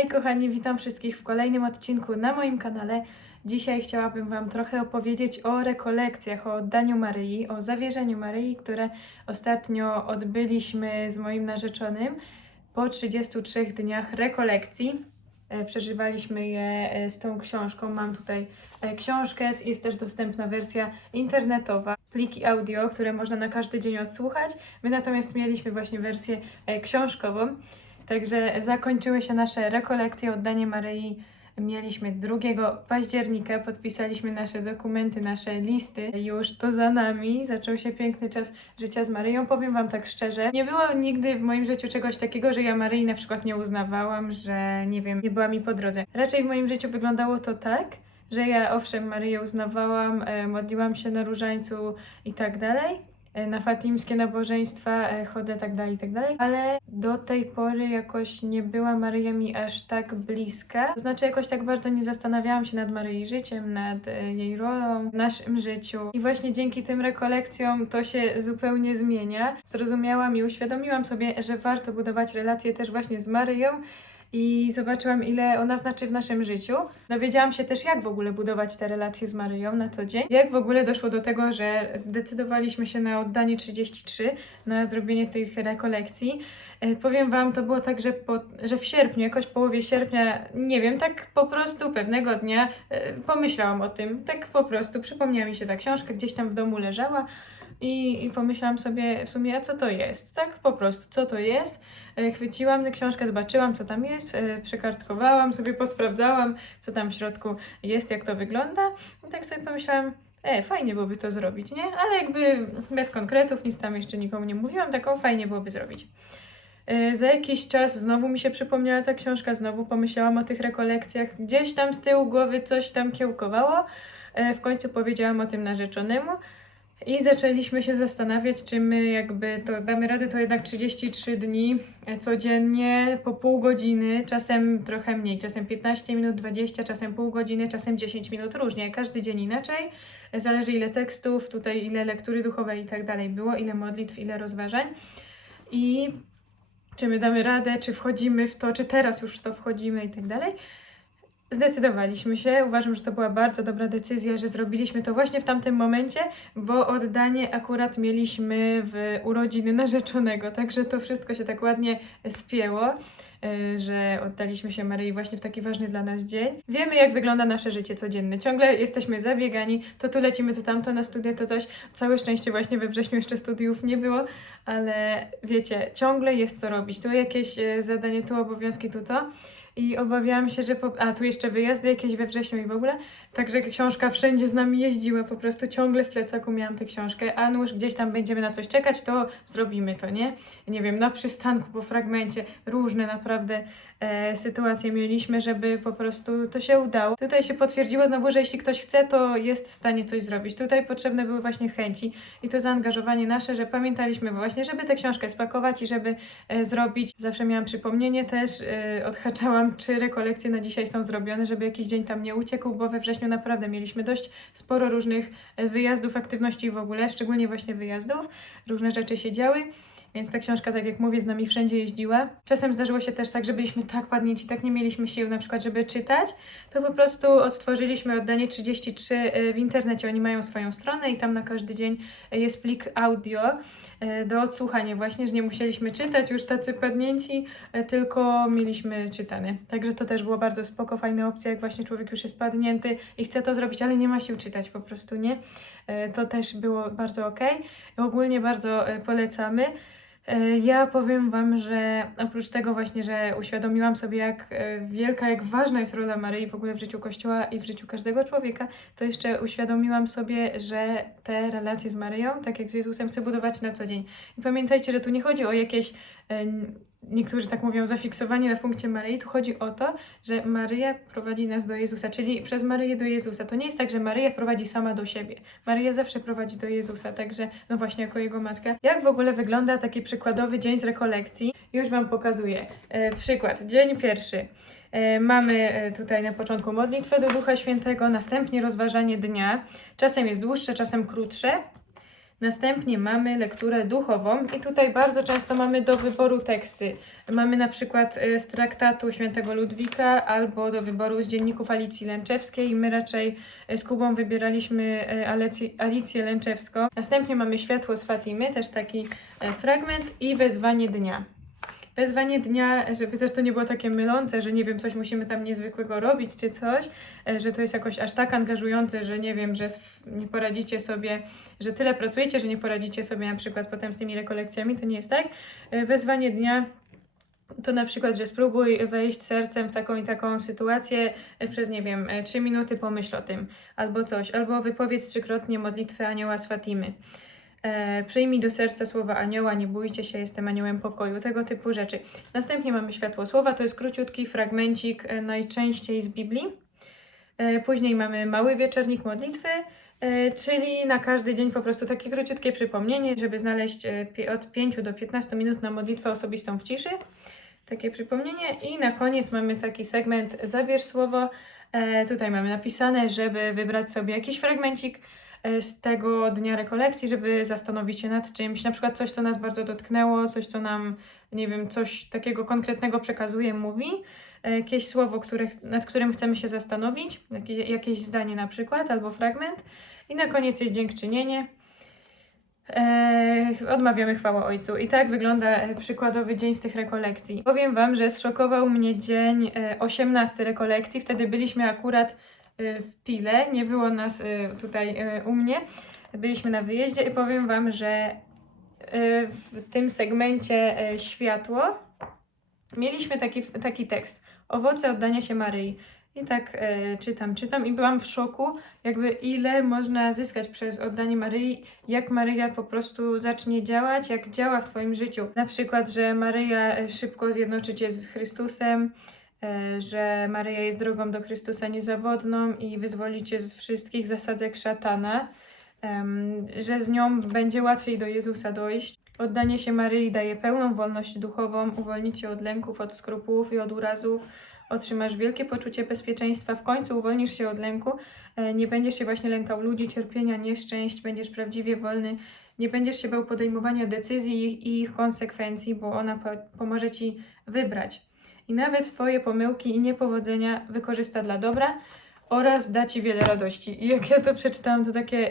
Hej kochani, witam wszystkich w kolejnym odcinku na moim kanale. Dzisiaj chciałabym Wam trochę opowiedzieć o rekolekcjach, o oddaniu Maryi, o zawierzeniu Maryi, które ostatnio odbyliśmy z moim narzeczonym po 33 dniach rekolekcji. E, Przeżywaliśmy je e, z tą książką. Mam tutaj e, książkę, jest też dostępna wersja internetowa, pliki audio, które można na każdy dzień odsłuchać. My natomiast mieliśmy właśnie wersję książkową. Także zakończyły się nasze rekolekcje, oddanie Maryi. Mieliśmy 2 października, podpisaliśmy nasze dokumenty, nasze listy. Już to za nami, zaczął się piękny czas życia z Maryją. Powiem Wam tak szczerze, nie było nigdy w moim życiu czegoś takiego, że ja Maryi na przykład nie uznawałam, że nie wiem, nie była mi po drodze. Raczej w moim życiu wyglądało to tak, że ja owszem Maryję uznawałam, e, modliłam się na różańcu i tak dalej, na fatimskie nabożeństwa e, chodzę, tak dalej, tak dalej, ale do tej pory jakoś nie była Maryja mi aż tak bliska. To znaczy jakoś tak bardzo nie zastanawiałam się nad Maryi życiem, nad e, jej rolą w naszym życiu. I właśnie dzięki tym rekolekcjom to się zupełnie zmienia. Zrozumiałam i uświadomiłam sobie, że warto budować relacje też właśnie z Maryją, i zobaczyłam, ile ona znaczy w naszym życiu. Dowiedziałam się też, jak w ogóle budować te relacje z Maryją na co dzień. Jak w ogóle doszło do tego, że zdecydowaliśmy się na oddanie 33, na zrobienie tych rekolekcji. E, Powiem Wam, to było tak, że, po, że w sierpniu, jakoś w połowie sierpnia, nie wiem, tak po prostu pewnego dnia e, pomyślałam o tym. Tak po prostu przypomniała mi się ta książka, gdzieś tam w domu leżała. I, I pomyślałam sobie w sumie, a co to jest? Tak po prostu, co to jest? E, Chwyciłam tę książkę, zobaczyłam, co tam jest, e, przekartkowałam, sobie posprawdzałam, co tam w środku jest, jak to wygląda. I tak sobie pomyślałam, e, fajnie byłoby to zrobić, nie? Ale jakby bez konkretów, nic tam jeszcze nikomu nie mówiłam, taką fajnie byłoby zrobić. E, Za jakiś czas znowu mi się przypomniała ta książka, znowu pomyślałam o tych rekolekcjach. Gdzieś tam z tyłu głowy coś tam kiełkowało. W końcu powiedziałam o tym narzeczonemu. I zaczęliśmy się zastanawiać, czy my jakby to damy radę, to jednak 33 dni e, codziennie po pół godziny, czasem trochę mniej, czasem 15 minut, 20, czasem pół godziny, czasem 10 minut, różnie, każdy dzień inaczej. E, Zależy ile tekstów, tutaj ile lektury duchowej i tak dalej było, ile modlitw, ile rozważań. I czy my damy radę, czy wchodzimy w to, czy teraz już w to wchodzimy i tak dalej. Zdecydowaliśmy się. Uważam, że to była bardzo dobra decyzja, że zrobiliśmy to właśnie w tamtym momencie, bo oddanie akurat mieliśmy w urodziny narzeczonego, także to wszystko się tak ładnie spięło. y, Że oddaliśmy się Maryi właśnie w taki ważny dla nas dzień. Wiemy, jak wygląda nasze życie codzienne. Ciągle jesteśmy zabiegani, to tu lecimy, to tamto na studia, to coś. Całe szczęście właśnie we wrześniu jeszcze studiów nie było, ale wiecie, ciągle jest co robić. Tu jakieś e, zadanie, tu obowiązki, tu to. I obawiałam się, że. Po... A tu jeszcze wyjazdy jakieś we wrześniu i w ogóle. Także książka wszędzie z nami jeździła, po prostu ciągle w plecaku miałam tę książkę. A nuż gdzieś tam będziemy na coś czekać, to zrobimy to, nie? Nie wiem, na przystanku, po fragmencie, różne naprawdę e, sytuacje mieliśmy, żeby po prostu to się udało. Tutaj się potwierdziło znowu, że jeśli ktoś chce, to jest w stanie coś zrobić. Tutaj potrzebne były właśnie chęci i to zaangażowanie nasze, że pamiętaliśmy właśnie, żeby tę książkę spakować i żeby e, zrobić. Zawsze miałam przypomnienie też, e, odhaczałam, czy rekolekcje na dzisiaj są zrobione, żeby jakiś dzień tam nie uciekł, bo we wrześniu naprawdę mieliśmy dość sporo różnych e, wyjazdów, aktywności w ogóle, szczególnie właśnie wyjazdów. Różne rzeczy się działy. Więc ta książka, tak jak mówię, z nami wszędzie jeździła. Czasem zdarzyło się też tak, że byliśmy tak padnięci, tak nie mieliśmy sił na przykład, żeby czytać, to po prostu odtworzyliśmy oddanie 33 w internecie. Oni mają swoją stronę i tam na każdy dzień jest plik audio e, do odsłuchania właśnie, że nie musieliśmy czytać już tacy padnięci, e, tylko mieliśmy czytane. Także to też było bardzo spoko, fajna opcja, jak właśnie człowiek już jest padnięty i chce to zrobić, ale nie ma sił czytać po prostu, nie? E, To też było bardzo ok. Ogólnie bardzo e, polecamy. E, Ja powiem Wam, że oprócz tego właśnie, że uświadomiłam sobie, jak e, wielka, jak ważna jest rola Maryi w ogóle w życiu Kościoła i w życiu każdego człowieka, to jeszcze uświadomiłam sobie, że te relacje z Maryją, tak jak z Jezusem, chcę budować na co dzień. I pamiętajcie, że tu nie chodzi o jakieś, e, niektórzy tak mówią, zafiksowanie na punkcie Maryi, tu chodzi o to, że Maryja prowadzi nas do Jezusa, czyli przez Maryję do Jezusa. To nie jest tak, że Maryja prowadzi sama do siebie. Maryja zawsze prowadzi do Jezusa, także no właśnie jako jego matka. Jak w ogóle wygląda taki przykładowy dzień z rekolekcji? Już Wam pokazuję. E, przykład, dzień pierwszy. E, Mamy e, tutaj na początku modlitwę do Ducha Świętego, następnie rozważanie dnia. Czasem jest dłuższe, czasem krótsze. Następnie mamy lekturę duchową i tutaj bardzo często mamy do wyboru teksty. Mamy na przykład e, z traktatu świętego Ludwika albo do wyboru z dzienników Alicji Lęczewskiej. My raczej e, z Kubą wybieraliśmy e, Alicję Lęczewską. Następnie mamy Światło z Fatimy, też taki fragment i Wezwanie dnia. Wezwanie dnia, żeby też to nie było takie mylące, że nie wiem, coś musimy tam niezwykłego robić czy coś, e, że to jest jakoś aż tak angażujące, że nie wiem, że nie poradzicie sobie, że tyle pracujecie, że nie poradzicie sobie na przykład potem z tymi rekolekcjami, to nie jest tak. E, Wezwanie dnia to na przykład, że spróbuj wejść sercem w taką i taką sytuację e, przez, nie wiem, e, trzy minuty pomyśl o tym, albo coś, albo wypowiedz trzykrotnie modlitwę anioła z Fatimy. E, przyjmij do serca słowa anioła, nie bójcie się, jestem aniołem pokoju, tego typu rzeczy. Następnie mamy światło słowa, to jest króciutki fragmencik, e, najczęściej z Biblii. E, później mamy mały wieczornik modlitwy, e, czyli na każdy dzień po prostu takie króciutkie przypomnienie, żeby znaleźć e, od 5 do 15 minut na modlitwę osobistą w ciszy. Takie przypomnienie. I na koniec mamy taki segment Zabierz słowo. E, tutaj mamy napisane, żeby wybrać sobie jakiś fragmencik z tego dnia rekolekcji, żeby zastanowić się nad czymś, na przykład coś, co nas bardzo dotknęło, coś, co nam, nie wiem, coś takiego konkretnego przekazuje, mówi, e, jakieś słowo, które, nad którym chcemy się zastanowić, jakieś, jakieś zdanie na przykład, albo fragment. I na koniec jest dziękczynienie. Eee, odmawiamy chwałę Ojcu. I tak wygląda e, przykładowy dzień z tych rekolekcji. Powiem Wam, że zszokował mnie dzień e, 18 rekolekcji. Wtedy byliśmy akurat e, w Pile, nie było nas e, tutaj e, u mnie. Byliśmy na wyjeździe i powiem Wam, że w tym segmencie światło mieliśmy taki, taki tekst. Owoce oddania się Maryi. I tak czytam, czytam i byłam w szoku, jakby ile można zyskać przez oddanie Maryi, jak Maryja po prostu zacznie działać, jak działa w Twoim życiu. Na przykład, że Maryja szybko zjednoczy Cię z Chrystusem, że Maryja jest drogą do Chrystusa niezawodną i wyzwoli Cię z wszystkich zasadzek szatana, że z nią będzie łatwiej do Jezusa dojść. Oddanie się Maryi daje pełną wolność duchową, uwolni Cię od lęków, od skrupułów i od urazów, otrzymasz wielkie poczucie bezpieczeństwa, w końcu uwolnisz się od lęku, e, nie będziesz się właśnie lękał ludzi, cierpienia, nieszczęść, będziesz prawdziwie wolny, nie będziesz się bał podejmowania decyzji i ich- konsekwencji, bo ona po- pomoże Ci wybrać. I nawet Twoje pomyłki i niepowodzenia wykorzysta dla dobra oraz da Ci wiele radości. I jak ja to przeczytałam, to takie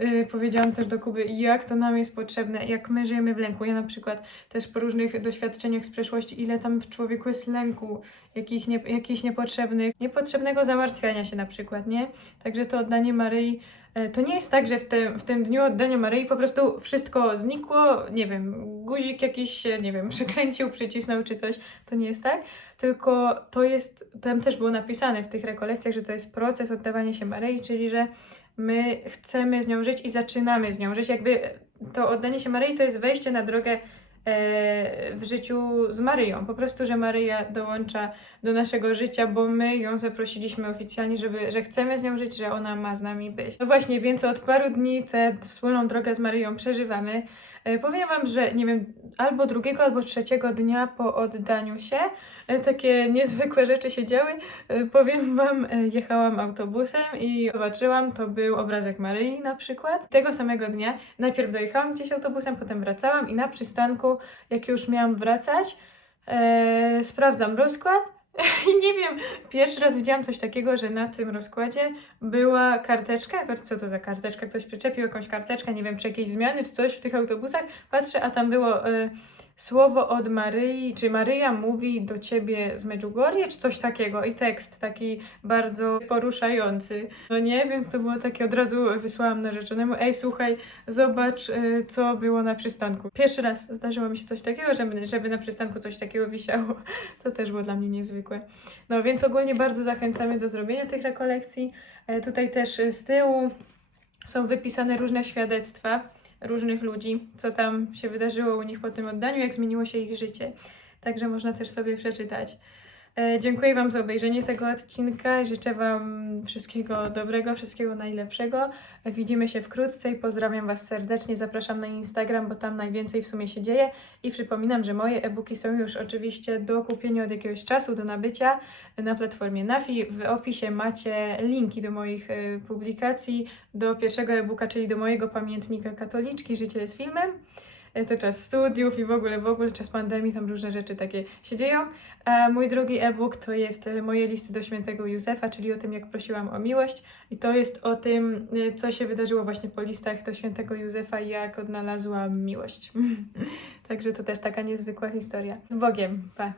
yy, powiedziałam też do Kuby, jak to nam jest potrzebne, jak my żyjemy w lęku. Ja na przykład też po różnych doświadczeniach z przeszłości, ile tam w człowieku jest lęku, jakich nie, jakichś niepotrzebnych, niepotrzebnego zamartwiania się na przykład, nie? Także to oddanie Maryi, e, to nie jest tak, że w tym, w tym dniu oddania Maryi po prostu wszystko znikło, nie wiem, guzik jakiś się, nie wiem, przekręcił, przycisnął czy coś, to nie jest tak, tylko to jest, tam też było napisane w tych rekolekcjach, że to jest proces oddawania się Maryi, czyli że my chcemy z nią żyć i zaczynamy z nią żyć, jakby to oddanie się Maryi to jest wejście na drogę e, w życiu z Maryją. Po prostu, że Maryja dołącza do naszego życia, bo my ją zaprosiliśmy oficjalnie, żeby, że chcemy z nią żyć, że ona ma z nami być. No właśnie, więc od paru dni tę wspólną drogę z Maryją przeżywamy. E, Powiem Wam, że nie wiem, albo drugiego, albo trzeciego dnia po oddaniu się takie niezwykłe rzeczy się działy. E, Powiem Wam, e, jechałam autobusem i zobaczyłam, to był obrazek Maryi na przykład. Tego samego dnia najpierw dojechałam gdzieś autobusem, potem wracałam i na przystanku, jak już miałam wracać, e, sprawdzam rozkład i nie wiem, pierwszy raz widziałam coś takiego, że na tym rozkładzie była karteczka. Co to za karteczka? Ktoś przyczepił jakąś karteczkę, nie wiem, czy jakieś zmiany, czy coś w tych autobusach. Patrzę, a tam było e, słowo od Maryi, czy Maryja mówi do ciebie z Medjugorje, czy coś takiego. I tekst taki bardzo poruszający. No nie wiem, to było takie, od razu wysłałam narzeczonemu, ej, słuchaj, zobacz, e, co było na przystanku. Pierwszy raz zdarzyło mi się coś takiego, żeby, żeby na przystanku coś takiego wisiało. To też było dla mnie niezwykłe. No więc ogólnie bardzo zachęcamy do zrobienia tych rekolekcji. E, Tutaj też e, z tyłu są wypisane różne świadectwa różnych ludzi, co tam się wydarzyło u nich po tym oddaniu, jak zmieniło się ich życie. Także można też sobie przeczytać. E, Dziękuję Wam za obejrzenie tego odcinka i życzę Wam wszystkiego dobrego, wszystkiego najlepszego. Widzimy się wkrótce i pozdrawiam Was serdecznie. Zapraszam na Instagram, bo tam najwięcej w sumie się dzieje. I przypominam, że moje e-booki są już oczywiście do kupienia od jakiegoś czasu, do nabycia na platformie Nafi. W opisie macie linki do moich e, publikacji, do pierwszego e-booka, czyli do mojego pamiętnika katoliczki Życie jest filmem. E, To czas studiów i w ogóle, w ogóle czas pandemii, tam różne rzeczy takie się dzieją. A mój drugi e-book to jest e, moje listy do świętego Józefa, czyli o tym, jak prosiłam o miłość. I to jest o tym, e, co się wydarzyło właśnie po listach do świętego Józefa i jak odnalazłam miłość. Także to też taka niezwykła historia. Z Bogiem. Pa!